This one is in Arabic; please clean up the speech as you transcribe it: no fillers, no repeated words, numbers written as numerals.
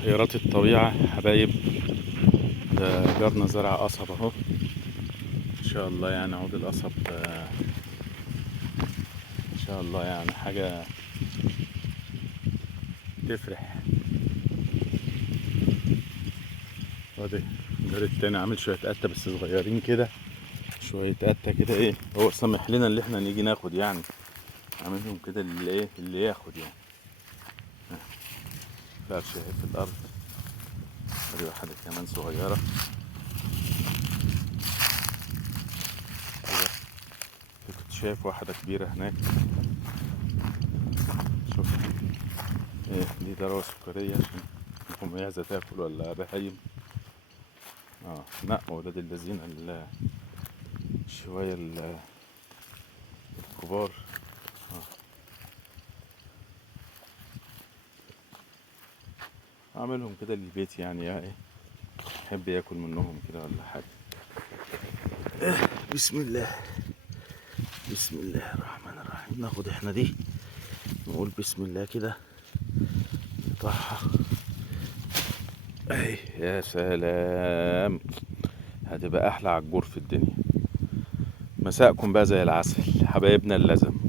خيرات الطبيعة حبايب. ده جارنا زرع قصب اهو، ان شاء الله يعني عود القصب ان شاء الله يعني حاجة تفرح. وادي الجار التاني عامل شوية قتة بس صغيرين كده، شوية قتة كده ايه، هو سامح لنا اللي احنا نيجي ناخد يعني، عاملهم كده اللي ايه اللي ياخد يعني. فرشة اهي في الأرض، ادي واحدة كمان صغيرة كده. كنت شايف واحدة كبيرة هناك، شوف ايه دي ذروة سكرية عشان المعزة تاكل ولا بهايم. نقوا ولاد الذين شوية الكبار. اعملهم كده للبيت يعني يا ايه، يحب ياكل منهم كده ولا حاجة. بسم الله، بسم الله الرحمن الرحيم. ناخد احنا دي نقول بسم الله كده، نقطعها اهي. يا سلام، هتبقى احلى عجور في الدنيا. مساءكم بقى زي العسل حبايبنا اللزم.